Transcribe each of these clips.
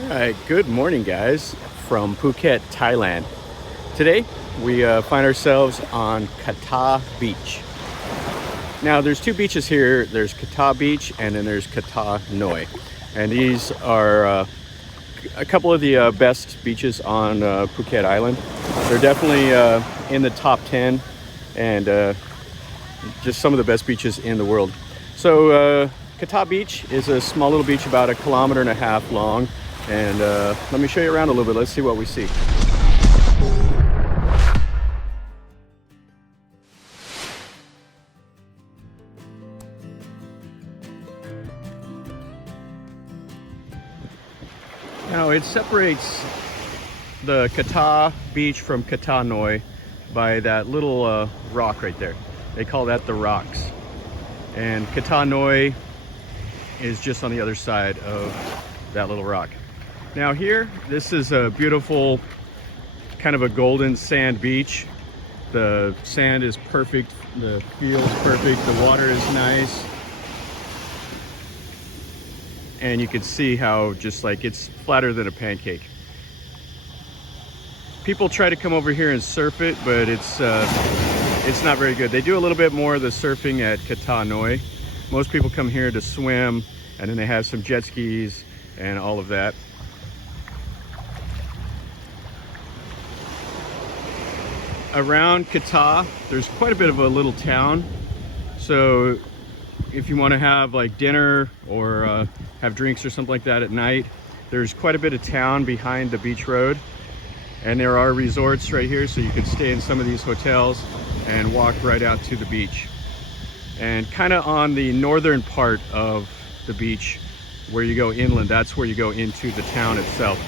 All right, good morning, guys, from Phuket, Thailand. Today, we find ourselves on Kata Beach. Now, there's two beaches here. There's Kata Beach and then there's Kata Noi. And these are a couple of the best beaches on Phuket Island. They're definitely in the top 10 and just some of the best beaches in the world. So, Kata Beach is a small little beach about 1.5 kilometers long. And let me show you around a little bit. Let's see what we see. Now it separates the Kata Beach from Kata Noi by that little rock right there. They call that the rocks. And Kata Noi is just on the other side of that little rock. Now here, this is a beautiful, kind of a golden sand beach. The sand is perfect, the field's perfect, the water is nice. And you can see how just like it's flatter than a pancake. People try to come over here and surf it, but it's not very good. They do a little bit more of the surfing at Kata Noi. Most people come here to swim, and then they have some jet skis and all of that. Around Kata, there's quite a bit of a little town. So if you want to have like dinner or have drinks or something like that at night, there's quite a bit of town behind the beach road. And there are resorts right here, so you can stay in some of these hotels and walk right out to the beach. And kind of on the northern part of the beach, where you go inland, that's where you go into the town itself.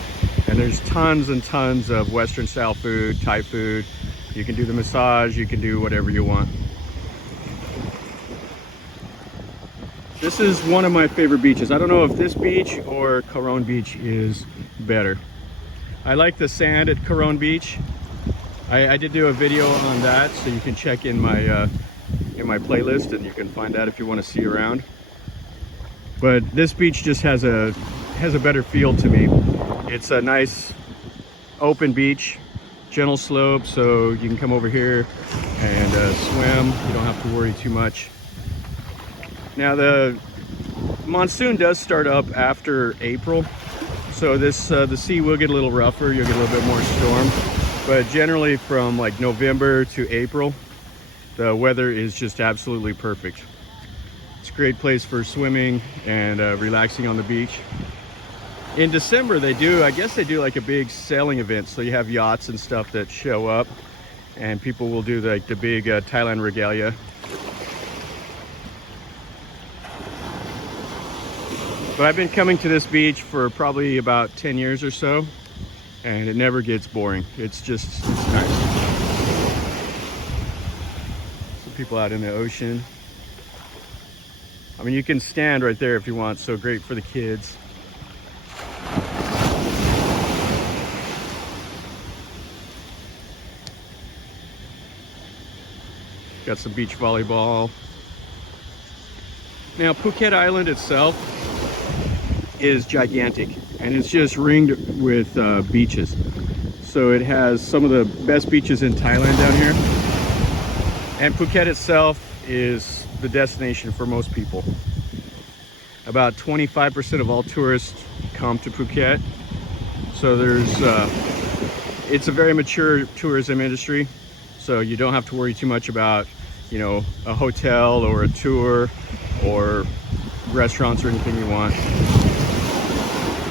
And there's tons and tons of Western style food, Thai food. You can do the massage, you can do whatever you want. This is one of my favorite beaches. I don't know if this beach or Kata Beach is better. I like the sand at Kata Beach. I did do a video on that, so you can check in my playlist and you can find that if you want to see around. But this beach just has a better feel to me. It's a nice open beach, gentle slope, so you can come over here and swim. You don't have to worry too much. Now the monsoon does start up after April, so this the sea will get a little rougher. You'll get a little bit more storm, but generally from like November to April, the weather is just absolutely perfect. It's a great place for swimming and relaxing on the beach. In December, I guess they do like a big sailing event. So you have yachts and stuff that show up and people will do like the big Thailand regalia. But I've been coming to this beach for probably about 10 years or so, and it never gets boring. It's nice. Some people out in the ocean. I mean, you can stand right there if you want, so great for the kids. Got some beach volleyball. Now, Phuket Island itself is gigantic, and it's just ringed with beaches. So it has some of the best beaches in Thailand down here. And Phuket itself is the destination for most people. About 25% of all tourists come to Phuket. So it's a very mature tourism industry. So you don't have to worry too much about, you know, a hotel or a tour or restaurants or anything you want.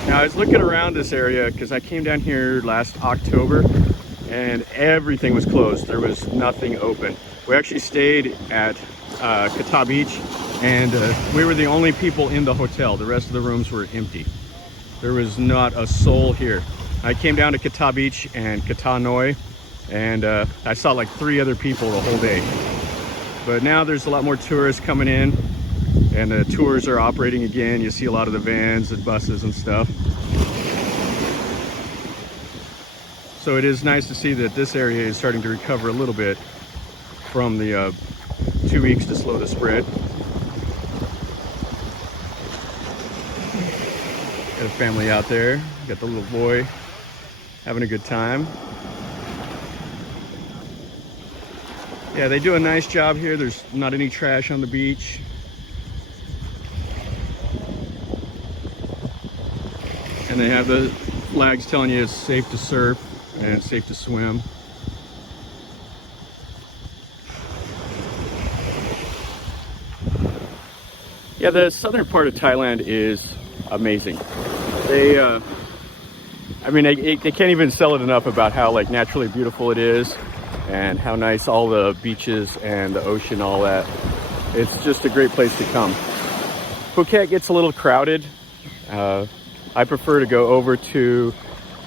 Now I was looking around this area because I came down here last October and everything was closed. There was nothing open. We actually stayed at Kata Beach, and we were the only people in the hotel. The rest of the rooms were empty. There was not a soul here. I came down to Kata Beach and Kata Noi, and I saw like 3 other people the whole day. But now there's a lot more tourists coming in, and the tours are operating again. You see a lot of the vans and buses and stuff. So it is nice to see that this area is starting to recover a little bit from the 2 weeks to slow the spread. Got a family out there. Got the little boy having a good time. Yeah, they do a nice job here. There's not any trash on the beach. And they have the flags telling you it's safe to surf and it's safe to swim. Yeah, the southern part of Thailand is amazing. They, I mean, they can't even sell it enough about how like naturally beautiful it is and how nice all the beaches and the ocean, all that. It's just a great place to come. Phuket gets a little crowded. I prefer to go over to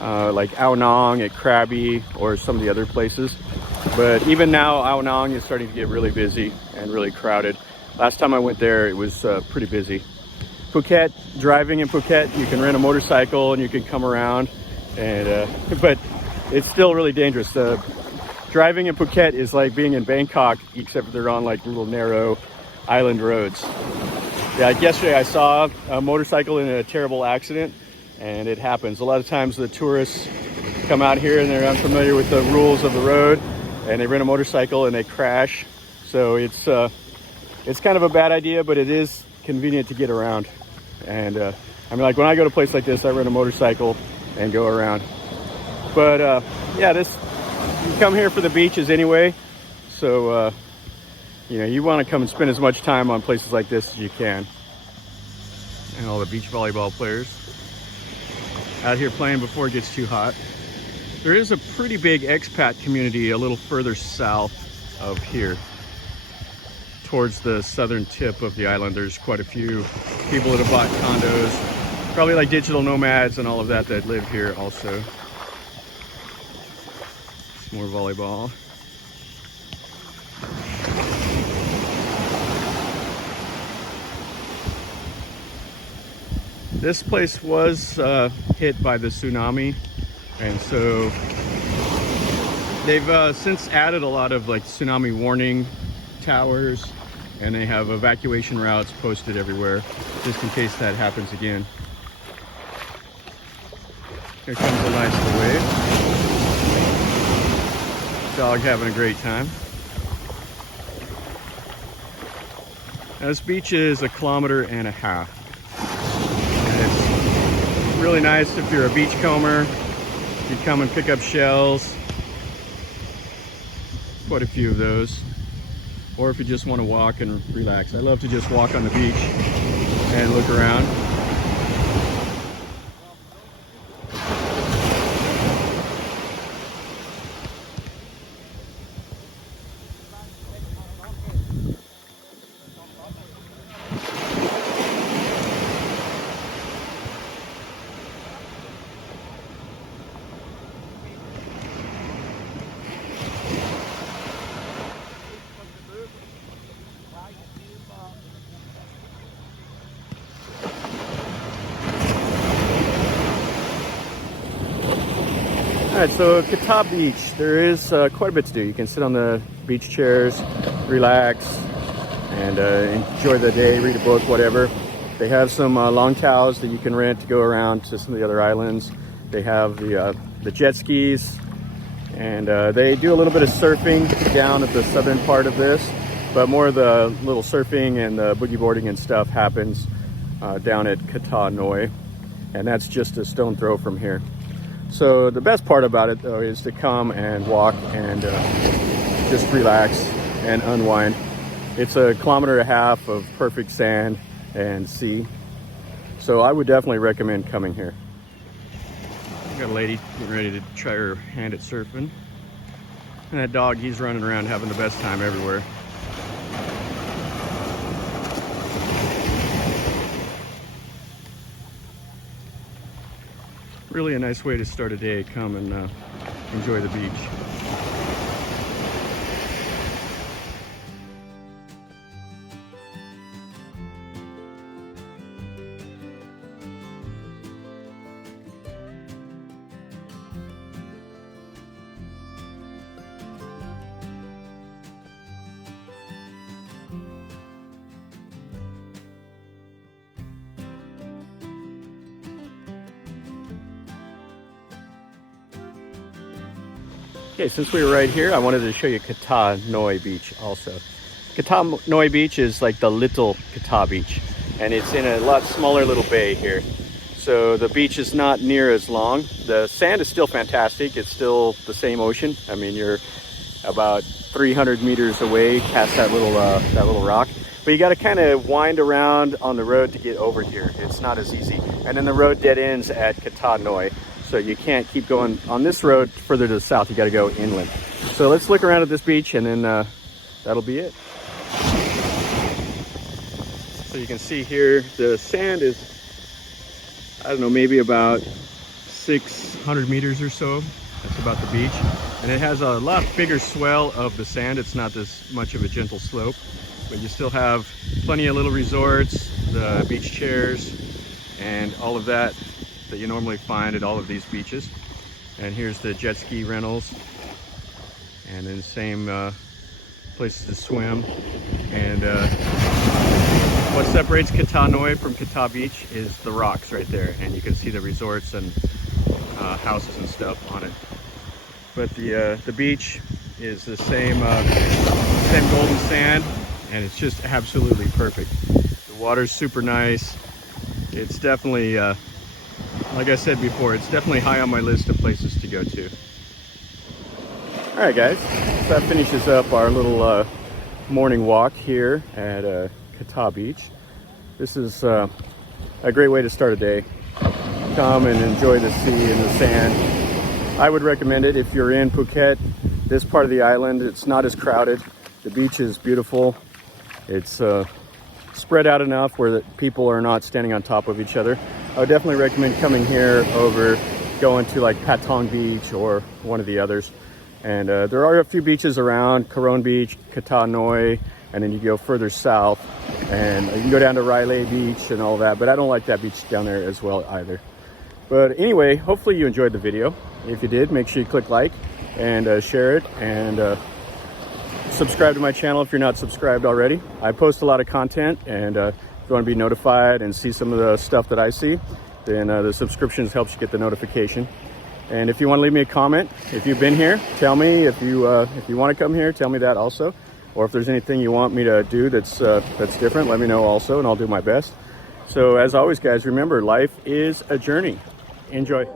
like Ao Nang at Krabi or some of the other places. But even now, Ao Nang is starting to get really busy and really crowded. Last time I went there, it was pretty busy. Phuket, driving in Phuket, you can rent a motorcycle and you can come around, and but it's still really dangerous. Driving in Phuket is like being in Bangkok, except they're on like little narrow island roads. Yeah, yesterday I saw a motorcycle in a terrible accident, and it happens. A lot of times the tourists come out here and they're unfamiliar with the rules of the road, and they rent a motorcycle and they crash. So it's kind of a bad idea, but it is convenient to get around. And I mean, like when I go to a place like this, I rent a motorcycle and go around. But yeah, you come here for the beaches anyway. So you know, you want to come and spend as much time on places like this as you can. And all the beach volleyball players out here playing before it gets too hot. There is a pretty big expat community a little further south of here, towards the southern tip of the island. There's quite a few people that have bought condos, probably like digital nomads and all of that live here also. Some more volleyball. This place was hit by the tsunami, and so they've since added a lot of like tsunami warning towers, and they have evacuation routes posted everywhere just in case that happens again. Here comes a nice little wave. Dog having a great time. Now, this beach is 1.5 kilometers. And it's really nice if you're a beachcomber. You come and pick up shells. Quite a few of those. Or if you just want to walk and relax. I love to just walk on the beach and look around. Alright, so Kata Beach, there is quite a bit to do. You can sit on the beach chairs, relax, and enjoy the day, read a book, whatever. They have some long towels that you can rent to go around to some of the other islands. They have the jet skis, and they do a little bit of surfing down at the southern part of this, but more of the little surfing and the boogie boarding and stuff happens down at Kata Noi, and that's just a stone throw from here. So the best part about it though is to come and walk and just relax and unwind. It's 1.5 kilometers of perfect sand and sea. So I would definitely recommend coming here. Got a lady getting ready to try her hand at surfing. And that dog, he's running around having the best time everywhere. Really a nice way to start a day. Come and enjoy the beach. Okay, since we were right here, I wanted to show you Kata Noi Beach also. Kata Noi Beach is like the little Kata Beach, and it's in a lot smaller little bay here. So the beach is not near as long. The sand is still fantastic. It's still the same ocean. I mean, you're about 300 meters away past that little rock. But you got to kind of wind around on the road to get over here. It's not as easy. And then the road dead ends at Kata Noi. So you can't keep going on this road further to the south. You got to go inland. So let's look around at this beach, and then that'll be it. So you can see here, the sand is, I don't know, maybe about 600 meters or so. That's about the beach. And it has a lot bigger swell of the sand. It's not this much of a gentle slope, but you still have plenty of little resorts, the beach chairs, and all of that you normally find at all of these beaches. And here's the jet ski rentals, and then same places to swim. And what separates Kata Noi from Kata Beach is the rocks right there, and you can see the resorts and houses and stuff on it. But the beach is the same golden sand, and it's just absolutely perfect. The water's super nice. It's definitely like I said before, it's definitely high on my list of places to go to. All right, guys, so that finishes up our little morning walk here at Kata Beach. This is a great way to start a day. Come and enjoy the sea and the sand. I would recommend it if you're in Phuket, this part of the island. It's not as crowded. The beach is beautiful. It's spread out enough where people are not standing on top of each other. I would definitely recommend coming here over going to like Kata Beach or one of the others. And there are a few beaches around, Kata Beach, Kata Noi, and then you go further south and you can go down to Riley Beach and all that, but I don't like that beach down there as well either. But anyway, hopefully you enjoyed the video. If you did, make sure you click like and share it, and subscribe to my channel if you're not subscribed already. I post a lot of content, and if you want to be notified and see some of the stuff that I see, then the subscriptions helps you get the notification. And if you want to leave me a comment, if you've been here, tell me. If you want to come here, tell me that also. Or if there's anything you want me to do that's different, let me know also, and I'll do my best. So as always, guys, remember, life is a journey. Enjoy.